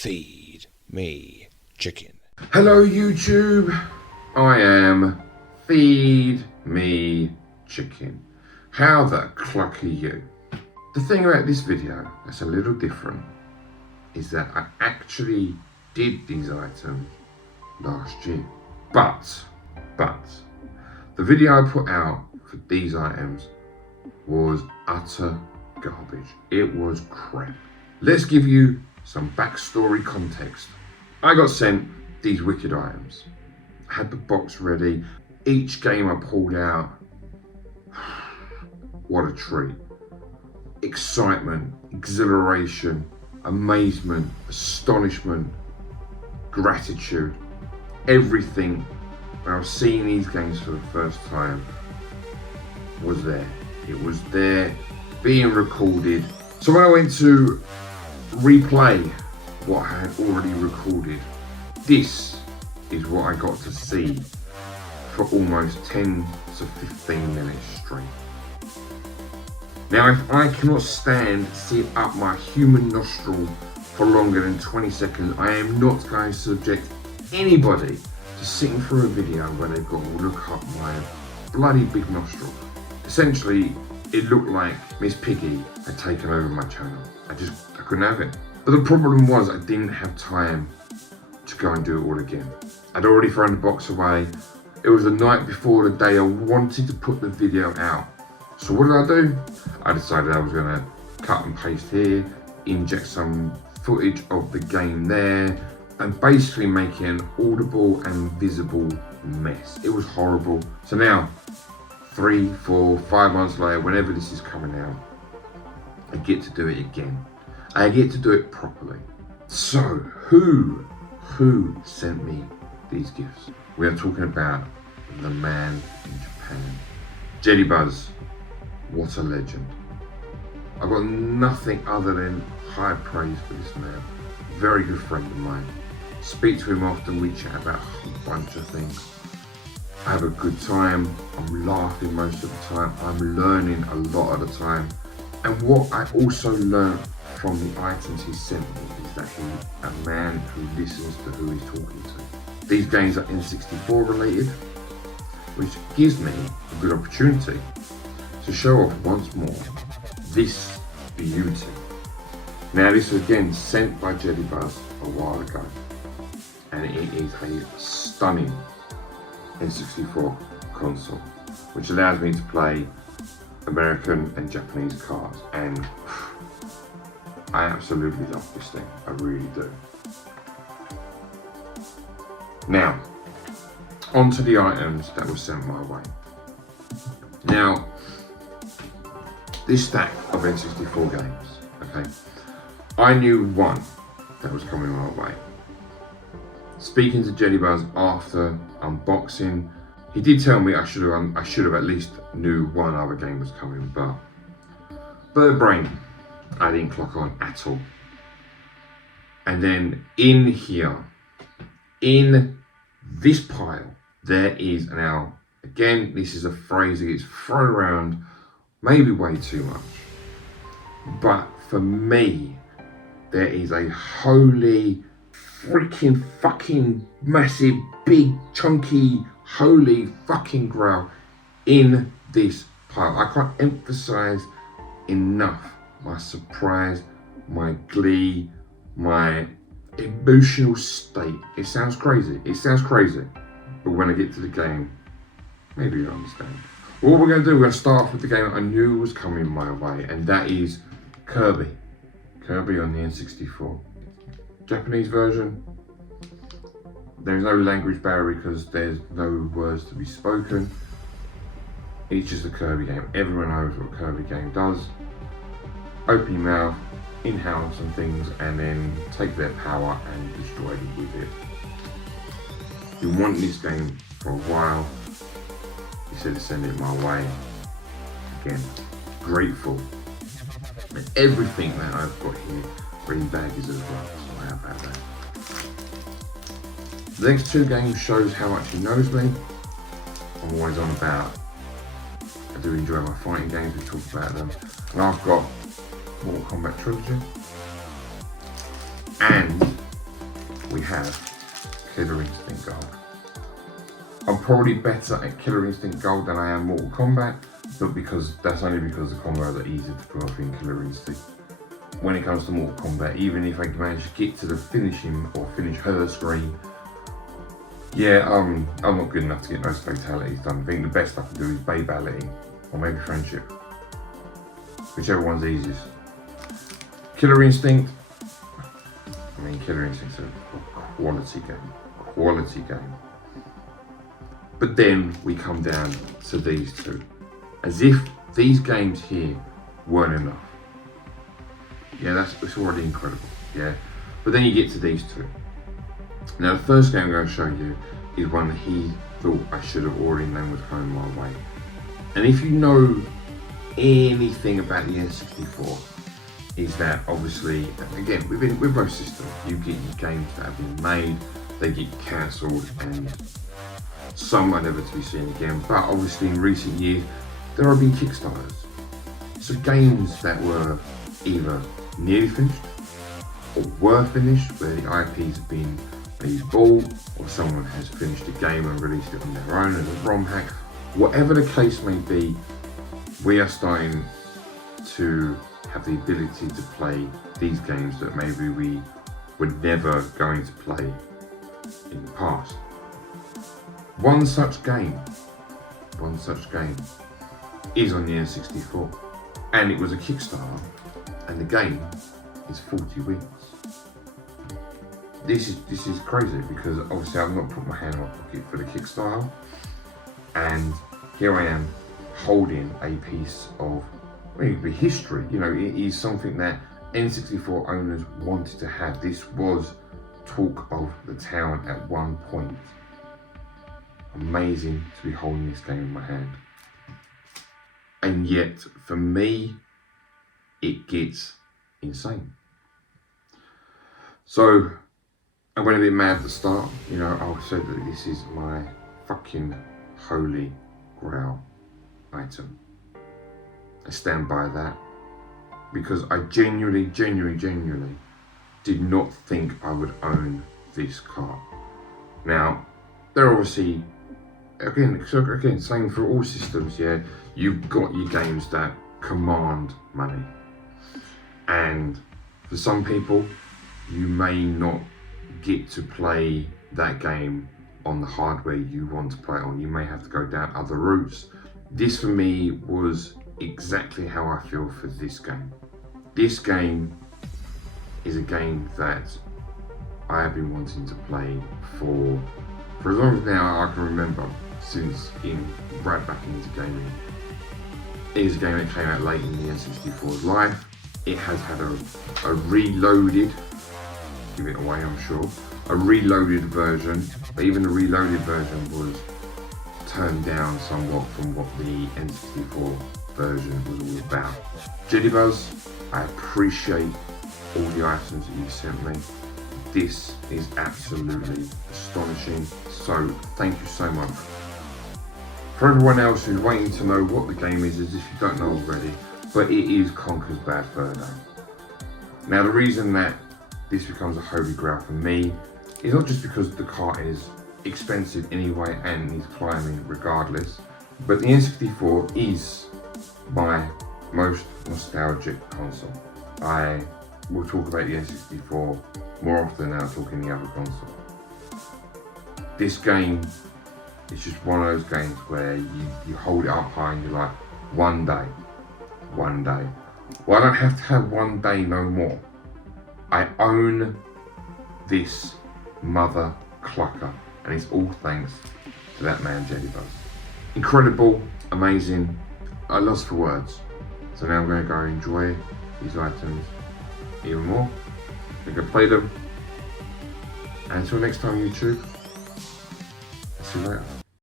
Feed me chicken. Hello YouTube, I am Feed Me Chicken. How the cluck are you? The thing about this video that's a little different is that I actually did these items last year. But, the video I put out for these items was utter garbage. It was crap. Let's give you some backstory context. I got sent these wicked items. I had the box ready. Each game I pulled out, what a treat. Excitement, exhilaration, amazement, astonishment, gratitude, everything when I was seeing these games for the first time was there. It was there, being recorded. So when I went to replay what I had already recorded, this is what I got to see for almost 10 to 15 minutes straight. Now, if I cannot sit up my human nostril for longer than 20 seconds, I am not going to subject anybody to sitting through a video where they've got to look up my bloody big nostril. Essentially, it looked like Miss Piggy had taken over my channel. I couldn't have it. But the problem was I didn't have time to go and do it all again. I'd already thrown the box away. It was the night before the day I wanted to put the video out. So what did I do? I decided I was gonna cut and paste here, inject some footage of the game there, and basically make it an audible and visible mess. It was horrible. So now, 3, 4, 5 months later, whenever this is coming out, I get to do it again. I get to do it properly. So, who sent me these gifts? We are talking about the man in Japan. Jellybuzz, what a legend. I've got nothing other than high praise for this man. Very good friend of mine. Speak to him often, we chat about a whole bunch of things. I have a good time, I'm laughing most of the time, I'm learning a lot of the time. And what I also learned from the items he sent me is that he's a man who listens to who he's talking to. These games are N64 related, which gives me a good opportunity to show off once more this beauty. Now this was again sent by Jellybuzz a while ago, and it is a stunning N64 console, which allows me to play American and Japanese cards, and I absolutely love this thing, I really do. Now, onto the items that were sent my way. Now, this stack of N64 games, okay, I knew one that was coming my way. Speaking to Jellybuzz after unboxing, he did tell me I should have at least knew one other game was coming, but bird brain, I didn't clock on at all. And then in here, in this pile, there is now, again, this is a phrase that gets thrown around maybe way too much. But for me, there is a holy freaking fucking massive, big, chunky, holy fucking grail in this pile. I can't emphasize enough my surprise, my glee, my emotional state. It sounds crazy, but when I get to the game, maybe you'll understand. What we're going to do, we're going to start off with the game that I knew was coming my way, and that is Kirby on the N64. Japanese version, there's no language barrier because there's no words to be spoken. It's just a Kirby game. Everyone knows what a Kirby game does. Open your mouth, inhale some things, and then take their power and destroy them with it. Been wanting this game for a while. He said to send it my way. Again, grateful. And everything that I've got here, green baggies as well, so how about that? The next two games shows how much he knows me. I'm always on about, I do enjoy my fighting games, we talk about them. And I've got Mortal Kombat Trilogy and have Killer Instinct Gold. I'm probably better at Killer Instinct Gold than I am Mortal Kombat, but that's only because the combos are easier to pull off in Killer Instinct. When it comes to Mortal Kombat, even if I manage to get to the finish her screen, yeah, I'm not good enough to get those fatalities done. I think the best I can do is Babality, or maybe Friendship. Whichever one's easiest. Killer Instinct. I mean, Killer Instinct's a quality game. But then we come down to these two. As if these games here weren't enough. Yeah, it's already incredible, yeah? But then you get to these two. Now, the first game I'm going to show you is one that he thought I should have already known was coming my way. And if you know anything about the N64, is that obviously, again, with most systems, you get your games that have been made, they get cancelled, and some are never to be seen again. But obviously, in recent years, there have been Kickstarters. So games that were either nearly finished or were finished, where the IPs have been maybe bought, or someone has finished a game and released it on their own as a ROM hack. Whatever the case may be, we are starting to have the ability to play these games that maybe we were never going to play in the past. One such game is on the N64, and it was a Kickstarter, and the game is 40 weeks. This is crazy, because obviously I've not put my hand in my pocket for the Kickstarter, and here I am holding a piece of maybe history. You know, it is something that N64 owners wanted to have. This was talk of the town at one point. Amazing to be holding this game in my hand. And yet, for me, it gets insane. So, I went a bit mad at the start. You know, I'll say that this is my fucking holy grail item. I stand by that, because I genuinely did not think I would own this car. Now, they're obviously, again, same for all systems, yeah, you've got your games that command money. And for some people, you may not get to play that game on the hardware you want to play it on. You may have to go down other routes. This for me was exactly how I feel for this game. This game is a game that I have been wanting to play for as long as now I can remember, since right back into gaming. It is a game that came out late in the N64's life. It has had a reloaded, give it away I'm sure, a reloaded version, but even the reloaded version was turned down somewhat from what the N64 version was all about. Jellybuzz, I appreciate all the items that you sent me. This is absolutely astonishing, so thank you so much. For everyone else who's waiting to know what the game is if you don't know already, but it is Conker's Bad Fur Day. Now, the reason that this becomes a holy grail for me is not just because the car is expensive anyway and needs climbing regardless, but the N64 is my most nostalgic console. I will talk about the N64 more often than I talk any other console. This game is just one of those games where you hold it up high and you're like, one day. Well, I don't have to have one day no more. I own this mother clucker, and it's all thanks to that man Jellybuzz. Incredible, amazing, I lost for words. So now I'm going to go enjoy these items even more. I'm going to play them. And until next time, YouTube, see you later.